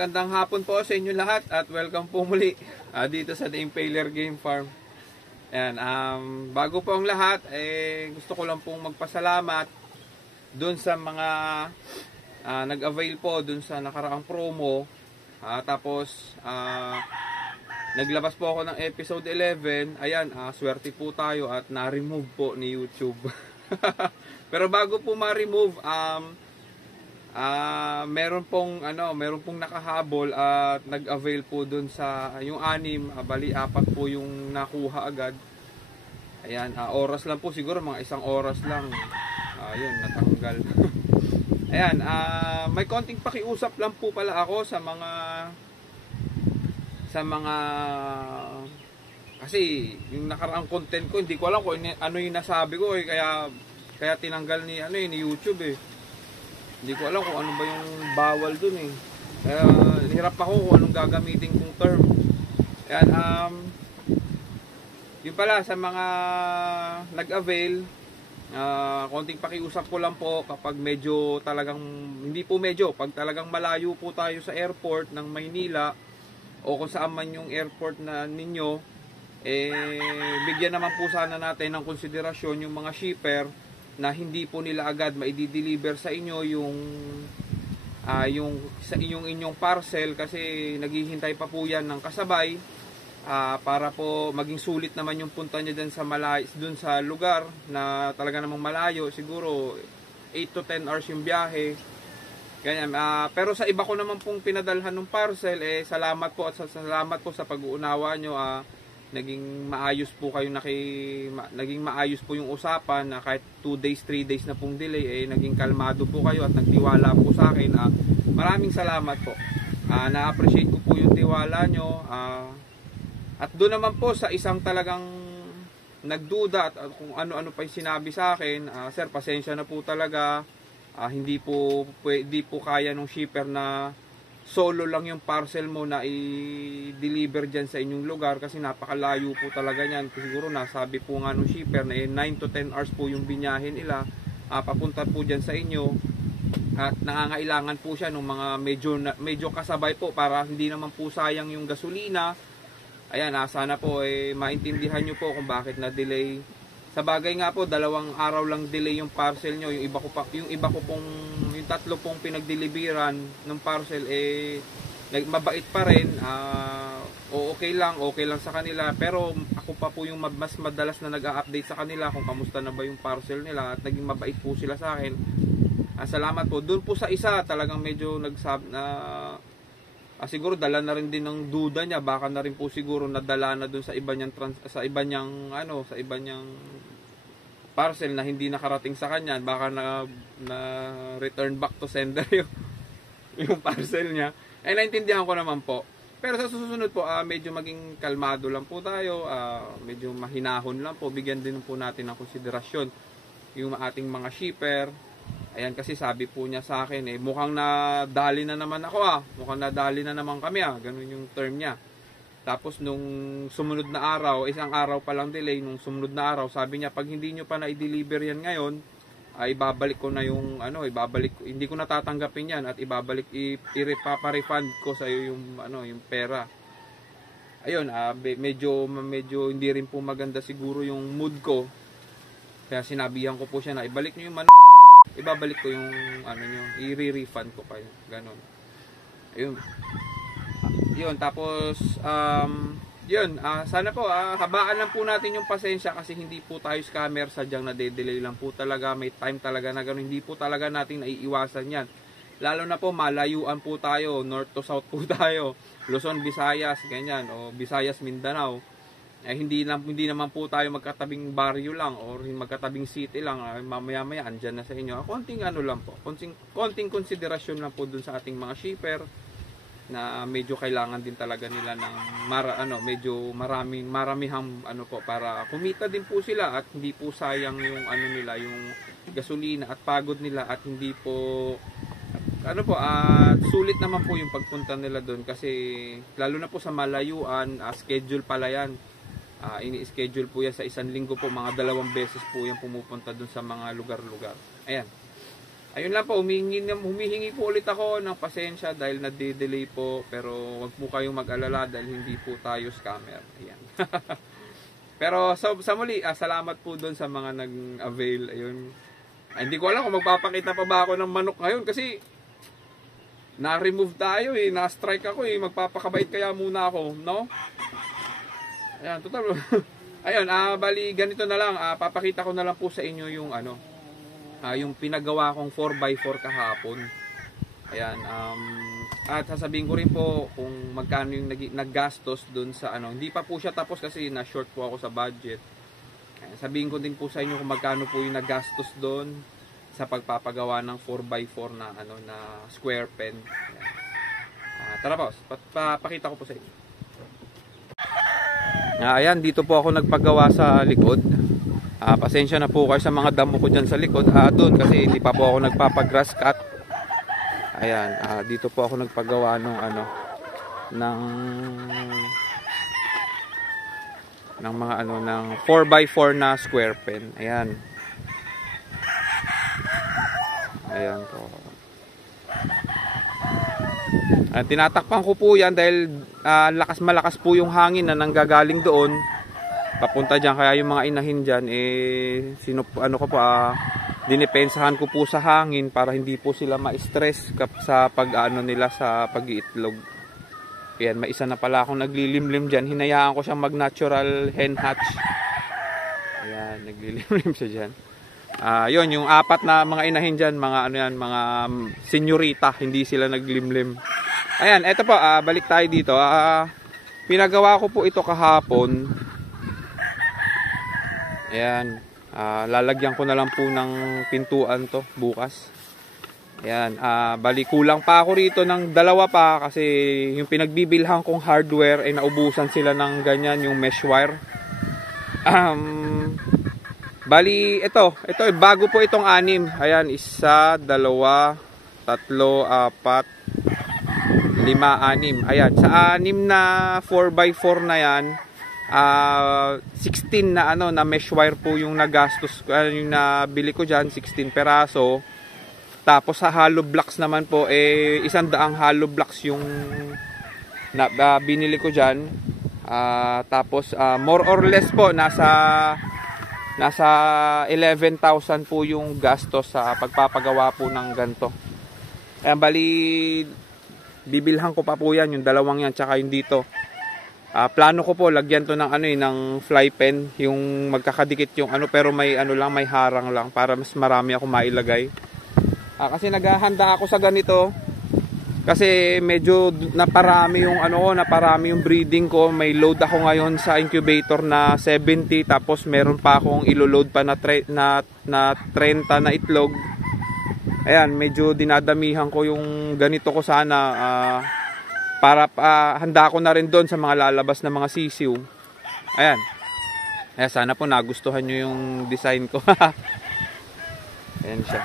magandang hapon po sa inyo lahat at welcome po muli dito sa The Impaler Game Farm. Ayan, bago po ang lahat, gusto ko lang pong magpasalamat dun sa mga nag-avail po dun sa nakaraang promo. Tapos, naglabas po ako ng episode 11. Ayan, swerte po tayo at na-remove po ni YouTube. Pero bago po ma-remove, meron pong nakahabol at nag-avail po dun sa yung 6, bali 4 po yung nakuha agad. Ayan, oras lang po siguro, mga 1 oras lang. Ayun, natanggal. Ayan, may konting pakiusap lang po pala ako sa mga kasi yung nakaraang content ko, hindi ko alam kung ano yung nasabi ko kaya tinanggal ni YouTube eh. Hindi ko alam kung ano ba yung bawal dun eh. Hirap ako kung anong gagamitin kong term. Ayan, yun pala sa mga nag-avail, konting pakiusap ko lang po kapag medyo talagang, pag talagang malayo po tayo sa airport ng Maynila o kung saan man yung airport na ninyo, bigyan naman po sana natin ng konsiderasyon yung mga shipper na hindi po nila agad maidi-deliver sa inyo yung inyong parcel kasi naghihintay pa po yan ng kasabay para po maging sulit naman yung punta niya dun sa lugar na talaga namang malayo, siguro 8 to 10 hours yung biyahe. Ganyan. Pero sa iba ko naman pong pinadalhan ng parcel, salamat po sa pag-uunawa nyo. Naging maayos po naging maayos po yung usapan na kahit 2 days, 3 days na pong delay, naging kalmado po kayo at nagtiwala po sa akin. Maraming salamat po. Na-appreciate ko po yung tiwala nyo. At doon naman po sa isang talagang nagduda at kung ano-ano pa yung sinabi sa akin, sir, pasensya na po talaga. Hindi po kaya nung shipper na solo lang yung parcel mo na i-deliver dyan sa inyong lugar kasi napakalayo po talaga yan. Siguro nasabi po nga nung shipper na 9 to 10 hours po yung binyahin nila papunta po dyan sa inyo at nangangailangan po siya ng mga medyo kasabay po para hindi naman po sayang yung gasolina. Ayan, sana po maintindihan nyo po kung bakit na-delay. Sa bagay nga po, 2 araw lang delay yung parcel nyo. Yung tatlo pong pinagdeliveran ng parcel mabait pa rin. Okay lang sa kanila. Pero ako pa po yung mas madalas na nag-a-update sa kanila kung kamusta na ba yung parcel nila at naging mabait po sila sa akin. Salamat po. Doon po sa isa, talagang medyo siguro dala na rin din ng duda niya, baka na rin po siguro nadala na doon sa iba niyang parcel na hindi nakarating sa kanya, baka na return back to sender yung parcel niya. Naintindihan ko naman po. Pero sa susunod po, medyo maging kalmado lang po tayo, medyo mahinahon lang po, bigyan din po natin ng konsiderasyon yung ating mga shipper. Ayan, kasi sabi po niya sa akin, mukhang nadali na naman ako mukhang nadali na naman kami ganun yung term niya. Tapos nung sumunod na araw, 1 araw pa lang delay, nung sumunod na araw, sabi niya pag hindi nyo pa na-deliver yan ngayon, ibabalik ko na yung hindi ko natatanggapin yan at ibabalik, ipapa-refund ko sa iyo yung pera. Ayun, medyo hindi rin po maganda siguro yung mood ko. Kaya sinabihan ko po siya na ibalik niyo yung ibabalik ko yung nyo, i-refund ko kayo, ganon. Ayun. Yun, tapos sana po habaan lang po natin yung pasensya kasi hindi po tayo scammer, sadyang nade-delay lang po talaga, may time talaga na gano'n, hindi po talaga natin naiiwasan yan. Lalo na po malayuan po tayo, north to south po tayo, Luzon, Visayas, ganyan, o Visayas, Mindanao. Hindi naman po tayo magkatabing baryo lang or magkatabing city lang, mamaya-maya andyan na sa inyo. Konting lang po, konting konsiderasyon lang po dun sa ating mga shipper na medyo kailangan din talaga nila ng medyo maramihang po para kumita din po sila at hindi po sayang yung nila, yung gasolina at pagod nila at hindi po sulit naman po yung pagpunta nila doon kasi lalo na po sa malayuan, schedule pala yan. Ini-schedule po yan sa 1 linggo po, mga 2 beses po yan pumupunta doon sa mga lugar-lugar. Ayan. Ayun lang po, humihingi po ulit ako ng pasensya dahil nade-delay po, pero wag po kayong mag-alala dahil hindi po tayo scammer. Ayan. Pero sa muli, salamat po doon sa mga nag-avail. Ayun. Hindi ko alam kung magpapakita pa ba ako ng manok ngayon kasi na-remove tayo eh, na-strike ako eh, magpapakabait kaya muna ako, no? Ayan, total. Ayun, bali ganito na lang, papakita ko na lang po sa inyo yung yung pinagawa kong 4x4 kahapon. Ayan, at sasabihin ko rin po kung magkano yung naggastos dun sa hindi pa po siya tapos kasi na-short po ako sa budget. Ayan, sabihin ko din po sa inyo kung magkano po yung naggastos doon sa pagpapagawa ng 4x4 na na square pen. Ayan. Tara po, papakita ko po sa inyo. Ayan, dito po ako nagpagawa sa likod. Pasensya na po kayo sa mga damo ko dyan sa likod. Doon kasi hindi pa po ako nagpapagrass cut. Ayan, dito po ako nagpagawa ng mga ng 4x4 na square pen. Ayan. Ayan po. Tinatakpan ko po yan dahil malakas po yung hangin na nanggagaling doon papunta dyan, kaya yung mga inahin dyan dinipensahan ko po sa hangin para hindi po sila ma-stress sa nila sa pag-iitlog. Ayan, may isa na pala akong naglilimlim dyan, hinayaan ko siyang mag-natural hen hatch. Ayan, naglilimlim siya dyan. Yun, yung apat na mga inahin dyan, mga senyorita, hindi sila naglimlim. Ayan, eto po, balik tayo dito. Pinagawa ko po ito kahapon. Ayan, lalagyan ko na lang po ng pintuan to bukas. Ayan, bali kulang pa ako rito ng dalawa pa kasi yung pinagbibilhan kong hardware ay naubusan sila ng ganyan, yung mesh wire. Bali, ito bago po itong 6. Ayan, 1, 2, 3, 4, 5, 6. Ayan, sa 6 na 4x4 na yan, 16 na na mesh wire po yung nagastos ko, yung nabili ko diyan, 16 peraso. Tapos sa hollow blocks naman po 100 hollow blocks yung binili ko diyan. Tapos more or less po nasa 11,000 po yung gastos sa pagpapagawa po ng ganto. Ayan, bali bibilhan ko pa po yan, yung dalawang yan tsaka yung dito. Plano ko po lagyan to ng ng fly pen, yung magkakadikit yung pero may may harang lang para mas marami ako mailagay. Kasi naghahanda ako sa ganito kasi medyo naparami yung naparami yung breeding ko. May load ako ngayon sa incubator na 70, tapos meron pa akong ilo-load pa na 30 na itlog. Ayan, medyo dinadamihan ko yung ganito ko sana para handa ko na rin doon sa mga lalabas na mga sisiw. Ayan. Sana po nagustuhan nyo yung design ko. Ayan siya.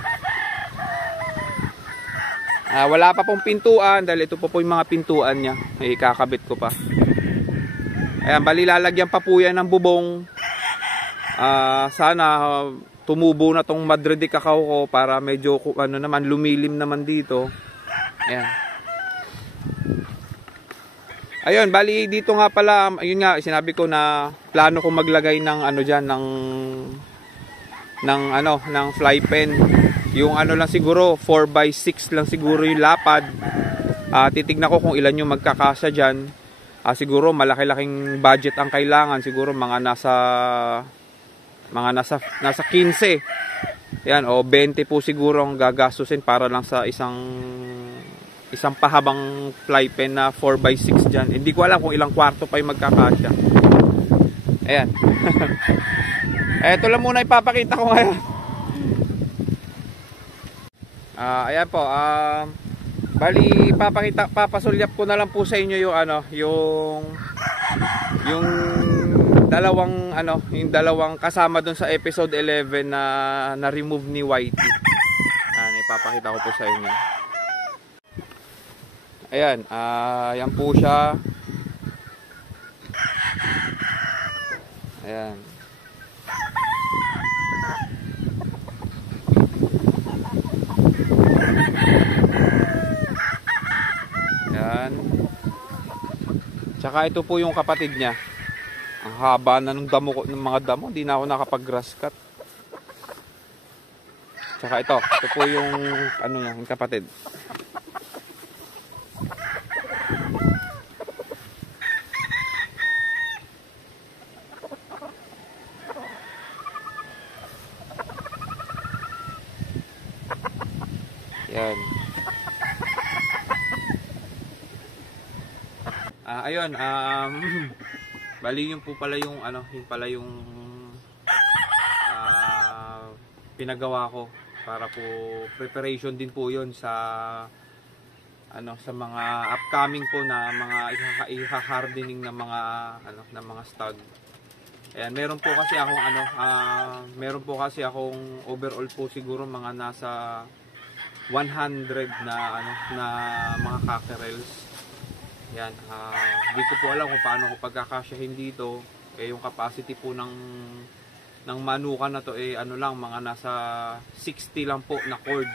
Wala pa pong pintuan dahil ito po yung mga pintuan niya. Ikakabit ko pa. Ayan, bali lalagyan pa po yan ng bubong. Sana tumubo na tong Madre de Cacao ko para medyo lumilim naman dito. Ayan. Ayun, bali dito nga pala, ayun nga, sinabi ko na plano ko maglagay ng diyan ng fly pen. Yung lang siguro 4x6 lang siguro yung lapad. Titignan ko kung ilan yung magkakasya diyan. Siguro malaki-laking budget ang kailangan, siguro mga nasa 15. Yan, o 20 po siguro ang gagastusin para lang sa isang pahabang fly pen na 4x6 dyan. Hindi ko alam kung ilang kwarto pa yung magkakasya. Ayan. Ito lang muna ipapakita ko ngayon. Ayan po. Bali, papasulyap ko na lang po sa inyo yung dalawang kasama dun sa episode 11 na remove ni Whitey. Ipapakita ko po sa inyo. Ayan, yan po siya. Ayan. Tsaka ito po yung kapatid niya. Ang haba na ng damo ko, ng mga damo, hindi na ako nakapag-grass cut. Tsaka ito po yung ano niya, yung kapatid. Yan. Ayun, bali yung po pala yung ano, yung pala yung pinagawa ko para po preparation din po 'yon sa ano, sa mga upcoming po na mga iha-hardening na mga ano, na mga stud. Ayan, meron po kasi akong ano, meron po kasi akong overall po siguro mga nasa 100 na ano, na mga cockerels. Yan, hindi ko po alam kung paano ko pagkakasyahin dito. Eh, yung capacity po ng manukan na to eh ano lang, mga nasa 60 lang po na cord.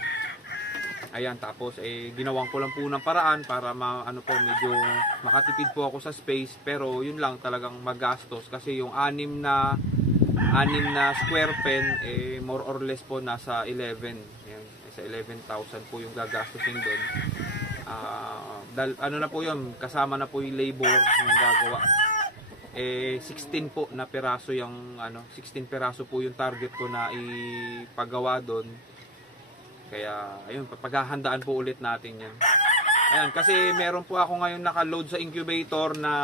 Ayan, tapos eh ginawan ko lang po ng paraan para ano po, medyo makatipid po ako sa space, pero yun lang talagang magastos kasi yung anim na square pen eh more or less po nasa 11. Ayan, sa 11,000 po yung gagastusin doon. Ano na po yun, kasama na po yung labor ng gagawa. Eh 16 po na piraso yung ano, 16 piraso po yung target ko na ipagawa doon. Kaya ayun, paghahandaan po ulit natin 'yan. Ayan, kasi meron po ako ngayon naka-load sa incubator na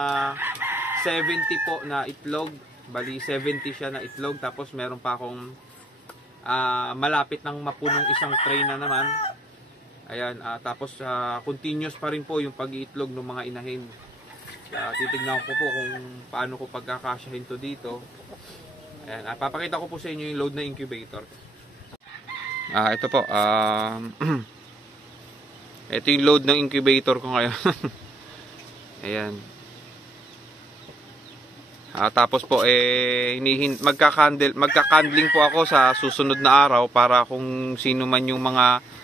70 po na itlog. Bali 70 siya na itlog, tapos meron pa akong malapit ng mapunong isang tray na naman. Ayan, tapos continuous pa rin po yung pag-iitlog ng mga inahin. Titignan ko po kung paano ko pagkakasyahin to dito. Ayan, papakita ko po sa inyo yung load na incubator. Ito po, ito yung load ng incubator ko ngayon. Ayan. Tapos po magka-candling po ako sa susunod na araw para kung sino man yung mga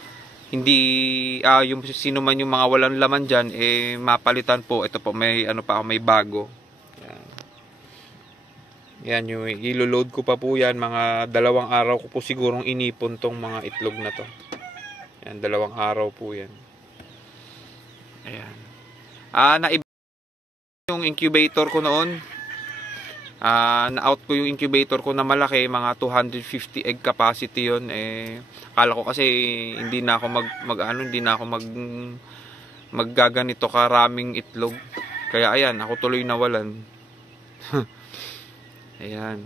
yung sino man yung mga walang laman diyan eh mapalitan po. Ito po, may ano pa ako, may bago. Yan yung ilo-load ko pa po yan, mga 2 araw ko po sigurong inipon tong mga itlog na to. Yan, 2 araw po yan. Ayan. Yung incubator ko noon. Na-out ko yung incubator ko na malaki, mga 250 egg capacity yon. Eh, akala ko kasi hindi na ako maggaganito karaming itlog. Kaya ayan, ako tuloy nawalan. Ayan.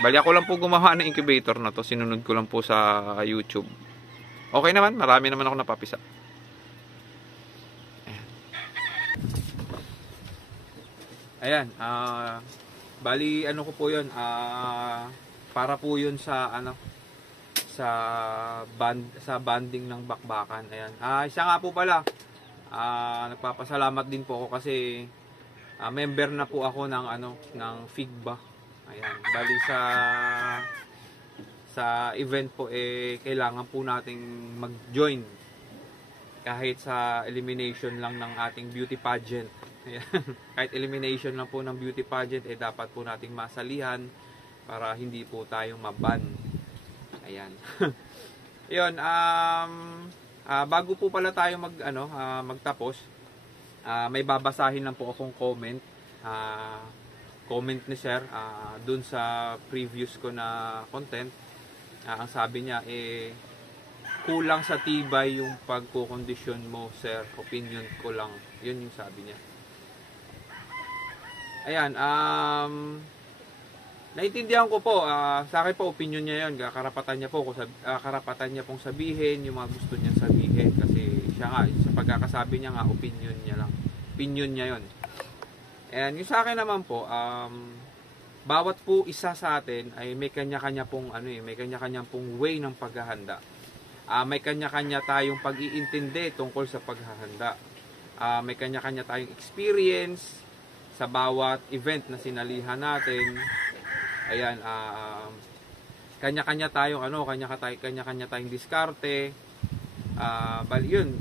Bali ako lang po gumawa ng incubator na to. Sinunod ko lang po sa YouTube. Okay naman, marami naman ako napapisa. Ayan. Bali ano ko po 'yon, para po 'yon sa ano, sa banding ng bakbakan. Ayan. Isa nga po pala, nagpapasalamat din po ako kasi member na po ako ng ano, ng FIGBA. Ayan. Bali sa event po eh kailangan po nating mag-join kahit sa elimination lang ng ating beauty pageant. Ayan. Kahit elimination lang po ng beauty pageant eh dapat po nating masalihan para hindi po tayong maban. Ayan. Ayun, bago po pala tayo magtapos, may babasahin lang po akong comment. Comment ni Sir dun sa previous ko na content. Ang sabi niya eh kulang sa tibay yung pagkokondisyon mo, Sir. Opinion ko lang. Yun yung sabi niya. Ayan, naintindihan ko po, sa akin po opinion niya 'yon, karapatan niya po karapatan niya pong sabihin yung mga gusto niyang sabihin kasi siya nga sa pagkakasabi niya nga opinion niya lang. Opinion niya 'yon. And yung sa akin naman po, bawat po isa sa atin ay may kanya-kanya pong may kanya-kanyang pong way ng paghahanda. May kanya-kanya tayong pag-iintindi tungkol sa paghahanda. May kanya-kanya tayong experience sa bawat event na sinalihan natin. Ayan, kanya-kanya tayong kanya-kanya tayong diskarte. Bali yun,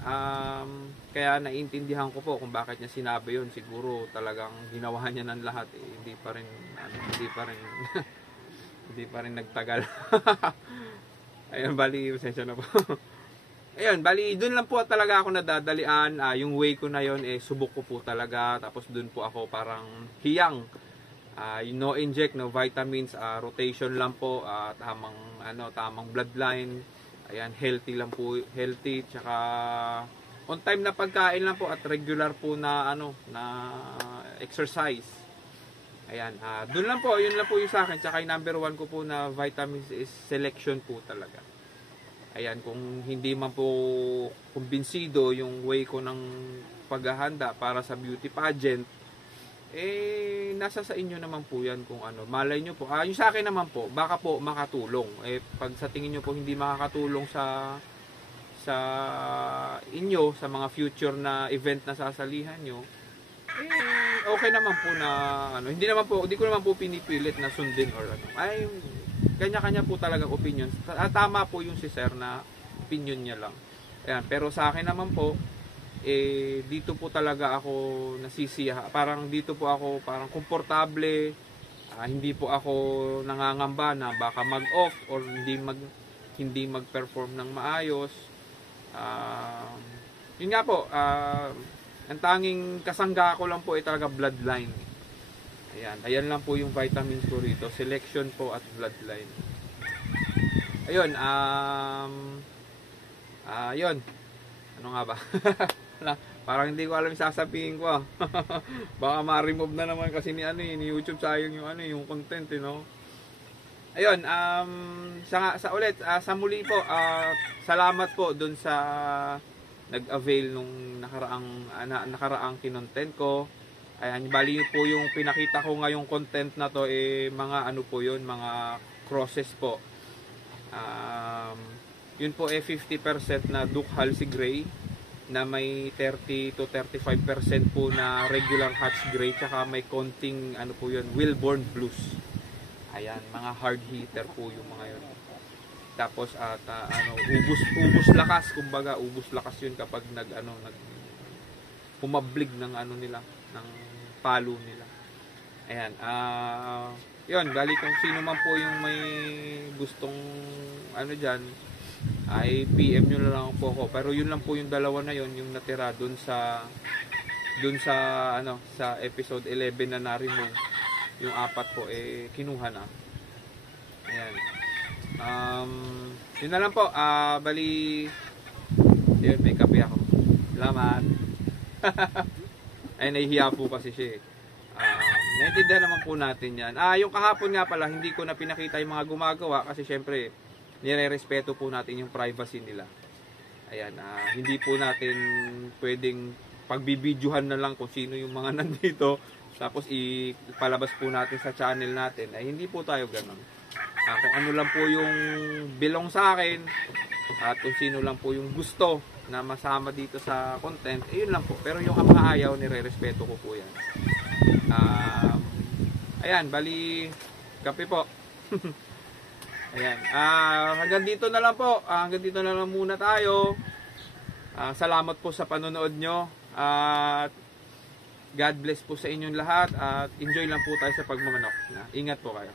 kaya naiintindihan ko po kung bakit niya sinabi yun. Siguro talagang ginawa niya ng lahat, hindi pa rin hindi pa rin nagtagal. Ayun, bali, pasensya na po. Ayun, bali, dun lang po talaga ako nadadalian. Yung way ko na yun, subok ko po talaga. Tapos dun po ako parang hiyang. No inject, no vitamins, rotation lang po, tamang bloodline. Ayan, healthy lang po, healthy, tsaka on time na pagkain lang po at regular po na exercise. Ayan, doon lang po, yun lang po yung sa akin. Tsaka yung number 1 ko po na vitamins is selection po talaga. Ayan, kung hindi man po kumbinsido yung way ko ng paghahanda para sa beauty pageant, nasa sa inyo naman po yan kung ano. Malay nyo po, yung sa akin naman po, baka po makatulong. Pag sa tingin nyo po hindi makakatulong sa inyo, sa mga future na event na sasalihan nyo, okay naman po na hindi ko naman po pinipilit na sundin or ano. Kanya-kanya po talagang opinion. Tama po yung si sir na opinion niya lang. Ayan, pero sa akin naman po, dito po talaga ako nasisiya. Parang dito po ako parang komportable. Hindi po ako nangangamba na baka mag-off or hindi mag-perform ng maayos. Yun nga po, ang tanging kasangga ko lang po ay talaga bloodline. Ayan lang po yung vitamins ko rito. Selection po at bloodline. Ayun, yun. Ano nga ba? Parang hindi ko alam yung sasabihin ko. Baka ma-remove na naman kasi ni YouTube sayang yung content, Ayun, sa muli po, salamat po dun sa nag-avail nung nakaraang kinontent ko. Ayan, bali po yung pinakita ko ngayong content na to, mga po yun, mga crosses po. Yun po 50% na Duke Halsey Gray, na may 30 to 35% po na regular Hatch Gray, tsaka may konting po yun, Wilborn Blues. Ayan, mga hard hitter po yung mga yun. Tapos ubus lakas, kumbaga ubus lakas yun kapag pumablig ng nila, ng palo nila. Ayan, yun, bali kung sino man po yung may gustong diyan, ay PM nyo na lang po ako. Pero yun lang po yung dalawa na yun, yung natira dun sa episode 11 na na-remove. Yung 4 po kinuha na. Ayan. Yun na lang po. Bali yun, may kape ako. Salamat. Ay, nahihiya po kasi siya. Naintindihan naman po natin yan. Yung kahapon nga pala, hindi ko na pinakita yung mga gumagawa kasi syempre nire-respeto po natin yung privacy nila. Ayan, hindi po natin pwedeng pagbibidyohan na lang kung sino yung mga nandito tapos ipalabas po natin sa channel natin. Hindi po tayo ganun. Kung ano lang po yung belong sa akin at kung sino lang po yung gusto na masama dito sa content, yun lang po. Pero yung mga ayaw, nire-respeto ko po yan. Ayan, bali kape po. Ayan. Hanggang dito na lang po. Hanggang dito na lang muna tayo. Salamat po sa panonood nyo. At God bless po sa inyong lahat. At enjoy lang po tayo sa pagmamanok. Ingat po kayo.